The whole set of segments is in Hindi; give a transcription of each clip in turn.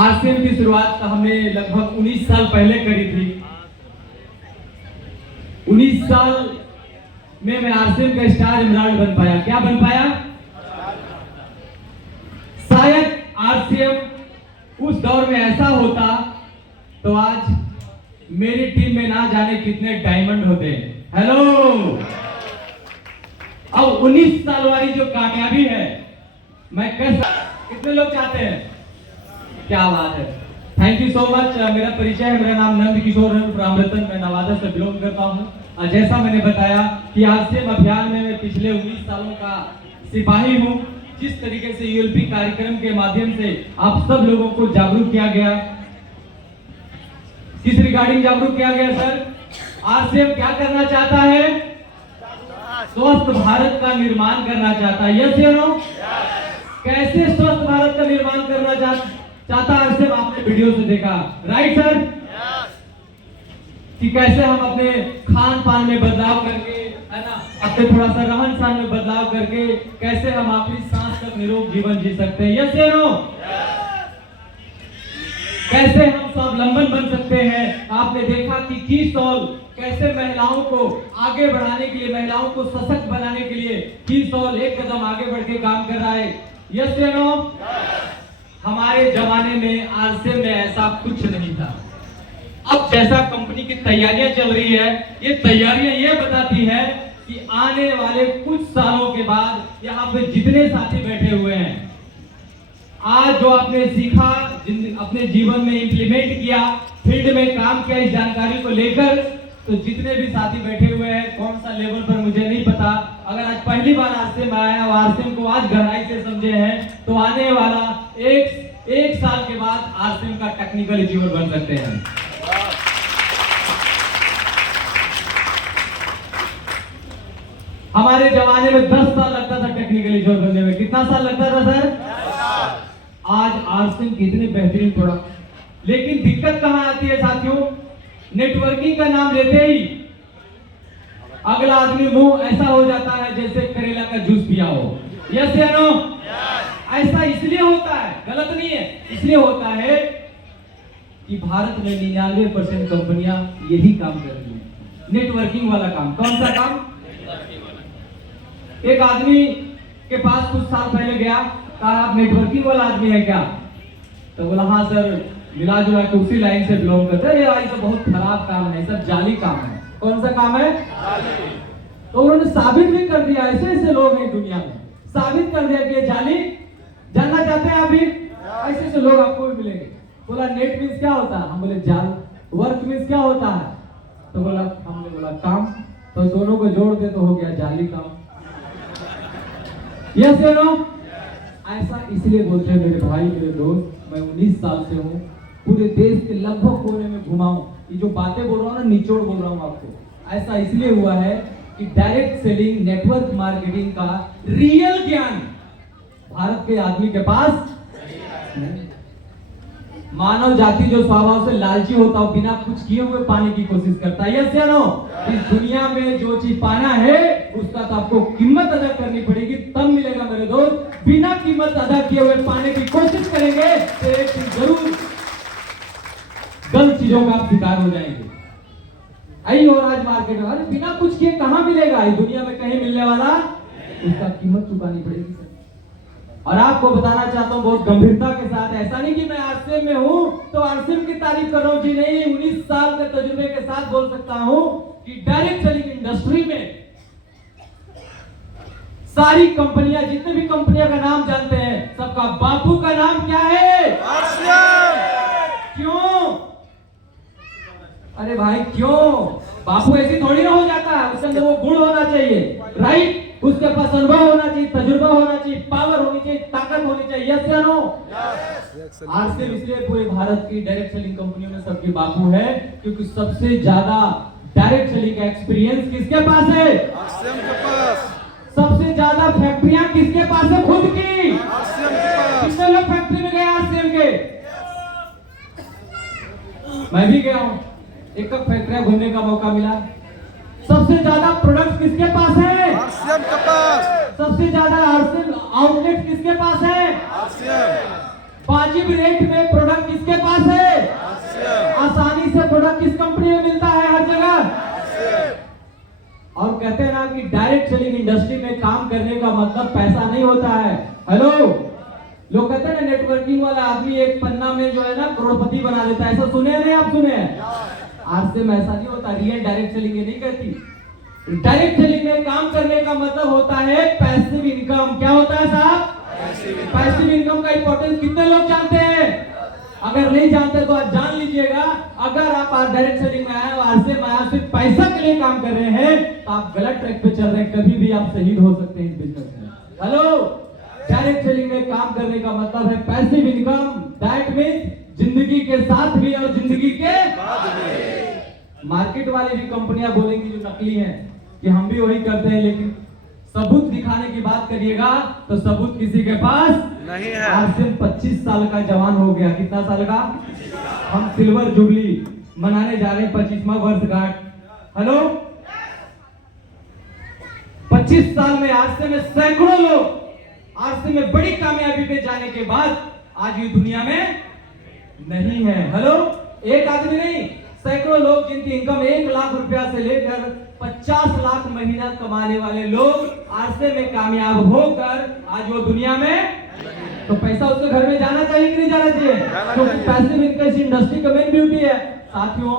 आरसीएम की शुरुआत हमने लगभग 19 साल पहले करी थी। 19 साल में मैं आरसीएम का स्टार एमराल्ड बन पाया। क्या बन पाया? शायद आरसीएम उस दौर में ऐसा होता तो आज मेरी टीम में ना जाने कितने डायमंड होते। हेलो, अब 19 साल वाली जो कामयाबी है मैं कैसा, कितने लोग चाहते हैं? क्या बात है, थैंक यू सो मच। मेरा परिचय है, मेरा नाम नंद किशोर है, रामरतन, मैं नवादा से बिलोंग करता हूँ। जैसा मैंने बताया कि आरसीएम अभियान में मैं पिछले 19 सालों का सिपाही हूँ। जिस तरीके से यूएलपी कार्यक्रम के माध्यम से आप सब लोगों को जागरूक किया गया, किस रिगार्डिंग जागरूक किया गया सर? आरसीएम क्या करना चाहता है? स्वस्थ भारत का निर्माण करना चाहता है। यस या नो? कैसे स्वस्थ भारत का निर्माण करना चाहता है आरसीएम? आपने वीडियो से देखा, राइट सर? कि कैसे हम अपने खान पान में बदलाव करके, है ना, अपने थोड़ा सा रहन सहन में बदलाव करके कैसे हम आखिरी सांस तक निरोग जीवन जी सकते हैं। यस या नो? कैसे हम स्वावलंबन बन सकते हैं। आपने देखा कि की सॉल कैसे महिलाओं को आगे बढ़ाने के लिए, महिलाओं को सशक्त बनाने के लिए की सॉल एक कदम आगे बढ़ के काम कर रहा है। यस या नो? हमारे जमाने में आरसीएम में ऐसा कुछ नहीं था। अब जैसा कंपनी की तैयारियां चल रही है, ये तैयारियां ये बताती है कि आने वाले कुछ सालों के बाद यहाँ पे जितने साथी बैठे हुए हैं, आज जो आपने सीखा, अपने जीवन में इंप्लीमेंट किया, फील्ड में काम किया इस जानकारी को लेकर, तो जितने भी साथी बैठे हुए हैं, कौन सा लेवल पर मुझे नहीं पता, अगर आज पहली बार आरसीएम आया और आरसीएम को आज गहराई से समझे हैं, तो आने वाला एक साल के बाद आरसीएम का टेक्निकल अचीवर बन सकते हैं। हमारे जमाने में 10 साल लगता था टेक्निकल अचीवर बनने में। कितना साल लगता था सर? आज आरसीएम कितने बेहतरीन प्रोडक्ट। लेकिन दिक्कत कहां आती है साथियों? नेटवर्किंग का नाम लेते ही अगला आदमी मुंह ऐसा हो जाता है जैसे करेला का जूस पिया हो। यस या नो? ऐसा इसलिए होता है, गलत नहीं है, इसलिए होता है कि भारत में 99% कंपनियां यही काम कर रही हैं, नेटवर्किंग वाला काम। कौन सा काम? एक आदमी के पास कुछ साल पहले गया, कहा आप नेटवर्किंग वाला आदमी है क्या? तो बोला हाँ सर, मिला जुला के उसी लाइन से बिलोंग करते हैं। ये तो बहुत खराब काम है, सब जाली काम है। कौन सा काम है? तो उन्होंने साबित भी कर दिया। ऐसे ऐसे लोग हैं दुनिया में, साबित कर दिया कि जाली। जानना चाहते हैं आप भी? ऐसे ऐसे लोग आपको भी मिलेंगे। बोला नेट मीन्स क्या होता है? हम बोले जाल। वर्क मीन्स क्या होता है? तो बोला, हमने बोला काम। तो दोनों को जोड़ दे तो हो गया जाली काम। यस या नो? ऐसा इसलिए बोलते हैं मेरे भाई, मेरे दोस्त, मैं 19 साल से हूँ, पूरे देश के लगभग कोने में घुमा हूँ। ये जो बातें बोल रहा हूँ ना, निचोड़ बोल रहा हूँ आपको। ऐसा इसलिए हुआ है कि डायरेक्ट सेलिंग, नेटवर्क मार्केटिंग का रियल ज्ञान भारत के आदमी के पास नहीं। मानव जाति जो स्वभाव से लालची होता है, बिना कुछ किए हुए पाने की कोशिश करता है। यस या नो? इस दुनिया में जो चीज पाना है उसका तो आपको कीमत अदा करनी पड़ेगी, तब मिलेगा मेरे दोस्त। बिना कीमत अदा किए हुए पाने की कोशिश करेंगे तो एक दिन जरूर गलत चीजों का आप शिकार हो जाएंगे। आई और आज मार्केट में, अरे बिना कुछ किए कहां मिलेगा? इस दुनिया में कहीं मिलने वाला, उसका कीमत चुकानी पड़ेगी सर। और आपको बताना चाहता हूं बहुत गंभीरता के साथ, ऐसा नहीं कि मैं आरसीएम में हूं तो आरसीएम की तारीफ कर रहा हूं जी, नहीं। 19 साल के तजुर्बे के साथ बोल सकता हूं कि डायरेक्ट सेलिंग इंडस्ट्री में सारी कंपनियां, जितने भी कंपनियों का नाम जानते हैं, सबका बापू का नाम क्या है? आरसीएम। क्यों? अरे भाई क्यों? बापू ऐसी थोड़ी ना हो जाता है, उसके अंदर वो गुण होना चाहिए, राइट? उसके पास अनुभव होना चाहिए, तजुर्बा होना चाहिए, पावर होनी चाहिए, ताकत होनी चाहिए। यस या नो? आरसीएम इसलिए पूरे भारत की डायरेक्ट सेलिंग कंपनियों में सबकी बापू है क्योंकि सबसे ज्यादा डायरेक्ट सेलिंग का एक्सपीरियंस किसके पास है? आरसीएम के पास। सबसे ज्यादा फैक्ट्रियां किसके पास है? खुद की। आरसीएम के पास। कितने लोग फैक्ट्री में गए आरसीएम के? मैं भी गया हूं, एक फैक्ट्रियां घूमने का मौका मिला। सबसे ज्यादा प्रोडक्ट किसके पास है? आरसीएम के पास। सबसे ज्यादा आरसीएम आउटलेट किसके पास है? आरसीएम। वाजिब रेट में प्रोडक्ट किसके पास है? आसानी से प्रोडक्ट किस कंपनी में मिलता है? हर जगह। और कहते हैं ना कि डायरेक्ट सेलिंग इंडस्ट्री में काम करने का मतलब पैसा नहीं होता है। हेलो, लोग कहते हैं ना नेटवर्किंग वाला आदमी एक पन्ना में जो है ना करोड़पति बना देता है। ऐसा सुने नहीं? आप सुने? आज से में ऐसा नहीं होता। रियल डायरेक्ट सेलिंग ये नहीं करती। डायरेक्ट सेलिंग में काम करने का मतलब होता है पैसिव इनकम। क्या होता है साहब? पैसिव इनकम का इंपॉर्टेंस कितने लोग जानते हैं? अगर नहीं जानते तो आज जान लीजिएगा। अगर आप डायरेक्ट सेलिंग में आए और से आप सिर्फ पैसा के लिए काम कर रहे हैं तो आप गलत ट्रैक पे चल रहे हैं। कभी भी आप शहीद हो सकते हैं इस बिजनेस में। हेलो, डायरेक्ट सेलिंग में काम करने का मतलब है पैसिव इनकम। दैट मींस जिंदगी के साथ भी और जिंदगी के बाद भी। मार्केट वाली भी कंपनियां बोलेंगी जो नकली हैं कि हम भी वही करते हैं, लेकिन सबूत दिखाने की बात करिएगा तो सबूत किसी के पास नहीं है। आज से 25 साल का जवान हो गया। कितना साल का? हम सिल्वर जुबली मनाने जा रहे हैं, 25वां वर्षगांठ। हेलो, 25 साल में आज से में सैकड़ों लोग आज से में बड़ी कामयाबी पे जाने के बाद आज ये दुनिया में नहीं है। हेलो, एक आदमी नहीं, सैकड़ों लोग जिनकी इनकम 1 लाख रुपया से लेकर 50 लाख महीना कमाने वाले लोग आज से में कामयाब होकर आज वो दुनिया में। तो पैसा उसके घर में जाना चाहिए कि नहीं जाना चाहिए? क्योंकि पैसिव इनकम इस इंडस्ट्री का मेन ब्यूटी है। साथियों,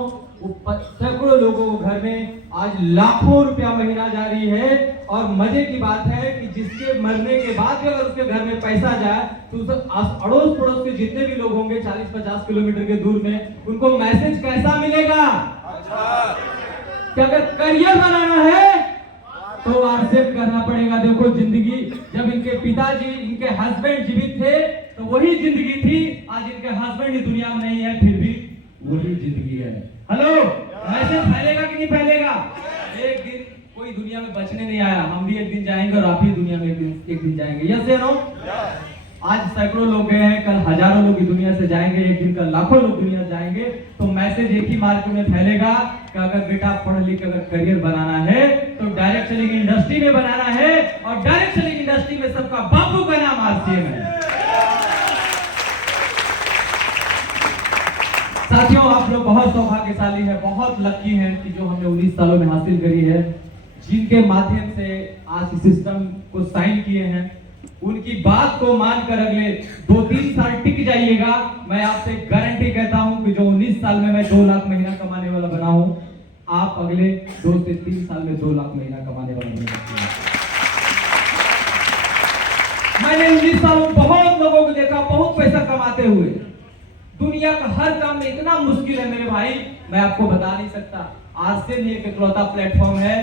सैकड़ों लोगों को घर में आज लाखों रुपया महीना जा रही है। और मजे की बात है कि जिसके मरने के बाद भी अगर उसके घर में पैसा जाए तो उसे अड़ोस पड़ोस के जितने भी लोग होंगे 40-50 किलोमीटर के दूर में, उनको मैसेज कैसा मिलेगा कि अगर करियर बनाना है तो एक्सेप्ट करना पड़ेगा। देखो, जिंदगी जब इनके पिताजी, इनके हस्बैंड जीवित थे तो वही जिंदगी थी। आज इनके हस्बैंड इस दुनिया में नहीं है, फिर भी वही जिंदगी है। हेलो, मैसेज फैलेगा कि नहीं फैलेगा? एक दिन कोई दुनिया में बचने नहीं आया। हम भी एक दिन जाएंगे और आप भी दुनिया में एक दिन जाएंगे। यस या नो? आज सैकड़ों लोग गए हैं, कल हजारों लोग दुनिया से जाएंगे, एक दिन कल लाखों लोग दुनिया जाएंगे। तो मैसेज एक ही मार्केट में फैलेगा कि अगर बेटा पढ़ लिख अगर करियर बनाना है तो डायरेक्ट सेलिंग इंडस्ट्री में बनाना है। और डायरेक्ट सेलिंग इंडस्ट्री में सबका बापू का नाम आरसीएम है। साथियों, आप लोग बहुत सौभाग्यशाली है, बहुत लकी हैं कि जो हमने 19 सालों में हासिल करी है, जिनके माध्यम से आज इस सिस्टम को साइन किए हैं, उनकी बात को मानकर अगले 2-3 साल टिक जाइएगा। मैं आपसे गारंटी कहता हूं कि जो 19 साल में मैं 2 लाख महीना कमाने वाला बना हूं, आप अगले 2 से 3 साल में 2 लाख महीना कमाने वाला बन सकते हैं। मैंने 19 सालों में बहुत लोगों को देखा बहुत पैसा कमाते हुए। दुनिया का हर काम में इतना मुश्किल है मेरे भाई, मैं आपको बता नहीं सकता। आज से नहीं एक इकलौता प्लेटफॉर्म है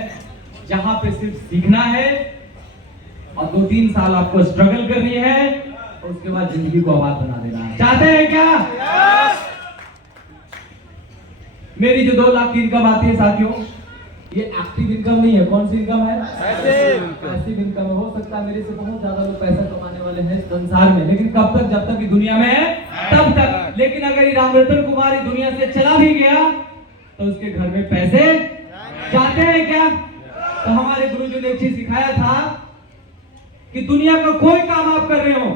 जहां पे सिर्फ सीखना है और 2-3 साल आपको स्ट्रगल करनी है और उसके बाद जिंदगी को आबाद बना देना है। चाहते हैं क्या? मेरी जो 2 लाख की इनकम आती है साथियों, ये एक्टिव इनकम नहीं है। कौन सी इनकम है? Passive income. हो सकता है मेरे से बहुत ज्यादा लोग पैसा कमाने वाले हैं संसार में, लेकिन कब तक? जब तक दुनिया में है तब तक। लेकिन अगर ये रामरतन कुमार इस दुनिया से चला भी गया तो उसके घर में पैसे जाते हैं क्या? तो हमारे गुरुजी ने एक चीज सिखाया था कि दुनिया का कोई काम आप कर रहे हो,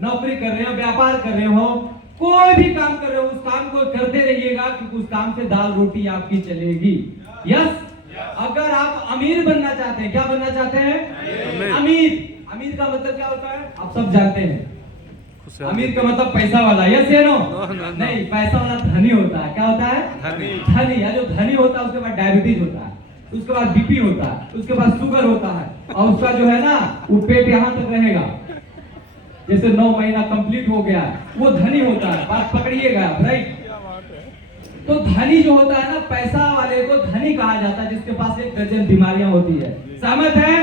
नौकरी कर रहे हो, व्यापार कर रहे हो, कोई भी काम कर रहे हो, उस काम को करते रहिएगा क्योंकि उस काम से दाल रोटी आपकी चलेगी। यस, अगर आप अमीर बनना चाहते हैं, क्या बनना चाहते हैं? अमीर। अमीर का मतलब क्या होता है? आप सब जानते हैं। अमीर का मतलब पैसा वाला। यस या नो? नहीं, पैसा वाला धनी होता है। क्या होता है? धनी। या जो धनी होता है उसके बाद डायबिटीज होता है, उसके बाद बीपी होता है, उसके बाद शुगर होता है, और उसका जो है ना वो पेट यहाँ तक रहेगा। जैसे 9 महीना कंप्लीट हो गया, वो धनी होता है। बात पकड़िएगा, राइट? तो धनी जो होता है ना, पैसा वाले को धनी कहा जाता है, जिसके पास 1 दर्जन बीमारियां होती है। सहमत है?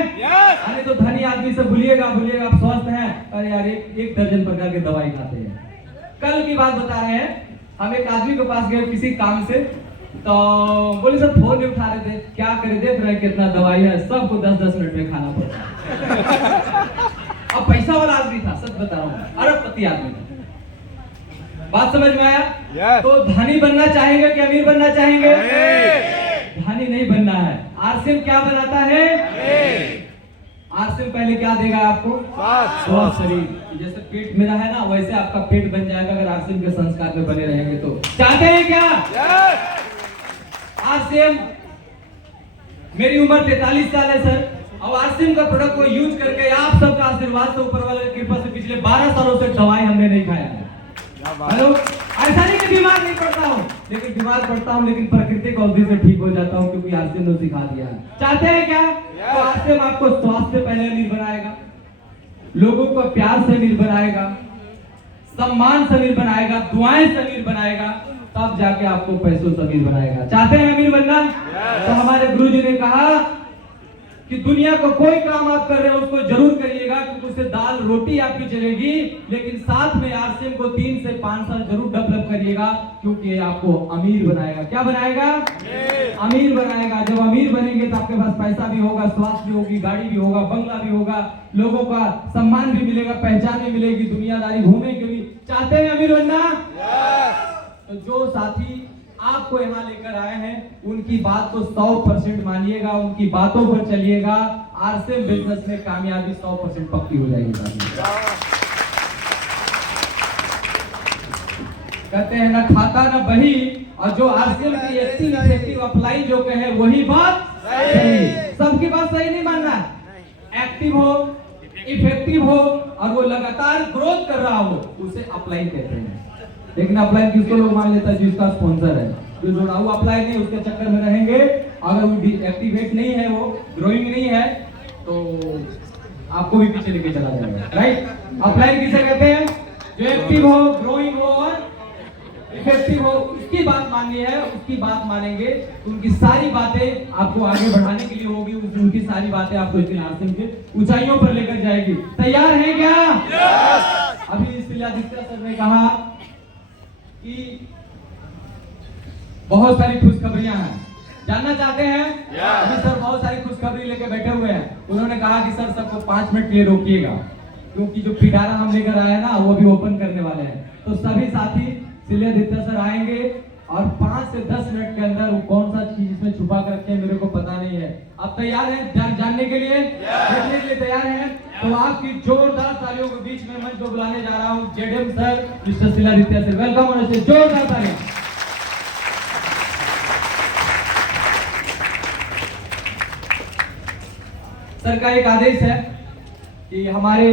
अरे तो धनी आदमी से भूलिएगा, आप स्वस्थ हैं, अरे यार एक दर्जन प्रकार के दवाई खाते हैं। कल की बात बता रहे हैं, हम एक आदमी के पास गए किसी काम से, तो बोले सर फोन नहीं उठा रहे थे, क्या करे, देख रहे कितना दवाई है, सबको 10-10 मिनट में खाना पड़ता है। अब पैसा वाला आदमी था, सच बता रहा हूँ, अरबपति आदमी था। बात समझ में आया? तो धनी बनना चाहेंगे कि अमीर बनना चाहेंगे? धनी नहीं बनना है। आरसीएम क्या बनाता है? आरसीएम पहले क्या देगा आपको? स्वस्थ शरीर। जैसे पेट मेरा है ना, वैसे आपका पेट बन जाएगा अगर आरसीएम के संस्कार में बने रहेंगे तो। चाहते हैं क्या? आरसीएम, मेरी उम्र 43 साल है सर, और आरसीएम का प्रोडक्ट को यूज करके आप सबका आशीर्वाद से, ऊपर वाले की कृपा से पिछले 12 सालों से दवाई हमने नहीं खाया है। हेलो, ऐसा नहीं कि बीमार नहीं पड़ता हूँ, लेकिन बीमार पड़ता हूँ लेकिन प्राकृतिक औषधि से ठीक हो जाता हूँ, क्योंकि आरसीएम ने सिखा दिया है। चाहते हैं क्या? तो आरसीएम आपको स्वास्थ्य से पहले अमीर बनाएगा, लोगों को प्यार से अमीर बनाएगा, सम्मान से अमीर बनाएगा, दुआएं से अमीर बनाएगा, तब जाके आपको पैसों से अमीर बनाएगा। चाहते हैं अमीर बनना? तो हमारे गुरुजी ने कहा कि दुनिया को कोई काम आप कर रहे हो उसको जरूर करिएगा, क्योंकि उससे दाल रोटी आपकी चलेगी, लेकिन साथ में आरसीएम को 3 से 5 साल जरूर डेवलप करिएगा, क्योंकि आपको अमीर बनाएगा। क्या बनाएगा? अमीर बनाएगा। जब अमीर बनेंगे तो आपके पास पैसा भी होगा, स्वास्थ्य भी होगी, गाड़ी भी होगा, बंगला भी होगा, लोगों का सम्मान भी मिलेगा, पहचान भी मिलेगी, दुनियादारी घूमेंगे भी। चाहते हैं अमीर बनना? तो जो साथी आपको यहाँ लेकर आए हैं उनकी बात को 100% मानिएगा, उनकी बातों पर चलिएगा। आरसीएम बिजनेस में कामयाबी 100% पक्की हो जाएगी। कहते हैं ना खाता ना बही, और जो आरसीएम की एक्टिव अप्लाई जो कहे वही बात सही। सबकी बात सही नहीं मानना, एक्टिव हो, इफेक्टिव हो और वो लगातार ग्रोथ कर रहा हो, उसे अप्लाई कहते हैं। लेकिन अप्लाई किसको लोग मान लेता है? जिसका स्पॉन्सर है। जो जोड़ा वो अप्लाई नहीं, उसके चक्कर में रहेंगे। अगर वो एक्टिवेट नहीं है, वो ग्रोइंग नहीं है, तो आपको भी पीछे लेके चला जाएगा। राइट? अप्लाई किसे कहते हैं? जो एक्टिव हो, ग्रोइंग हो और इफेक्टिव हो, उसकी बात माननी है। उसकी बात मानेंगे तो उनकी सारी बातें आपको आगे बढ़ाने के लिए होगी, उनकी सारी बातें आपको इस आरसीएम के ऊंचाइयों पर लेकर जाएगी। तैयार हैं क्या? अभी शिलादित्य सर ने कहा कि बहुत सारी खुशखबरियां हैं, जानना चाहते हैं? अभी सर बहुत सारी खुशखबरी लेके बैठे हुए हैं। उन्होंने कहा कि सर सबको 5 मिनट के लिए रोकिएगा, क्योंकि जो पिटारा हम लेकर आए ना वो भी ओपन करने वाले हैं। तो सभी साथी शिलादित्य सर आएंगे और 5 से 10 मिनट के अंदर वो कौन सा चीज इसमें छुपा कर रखे हैं मेरे को पता नहीं है। आप तैयार हैं जानने के लिए? देखने के लिए तैयार हैं? तो आपकी जोरदार तालियों के बीच में मंच को बुलाने जा रहा हूँ JDM sir, mister Shiladitya sir. Welcome होने से जोरदार तालियां। सर का एक आदेश है कि हमारे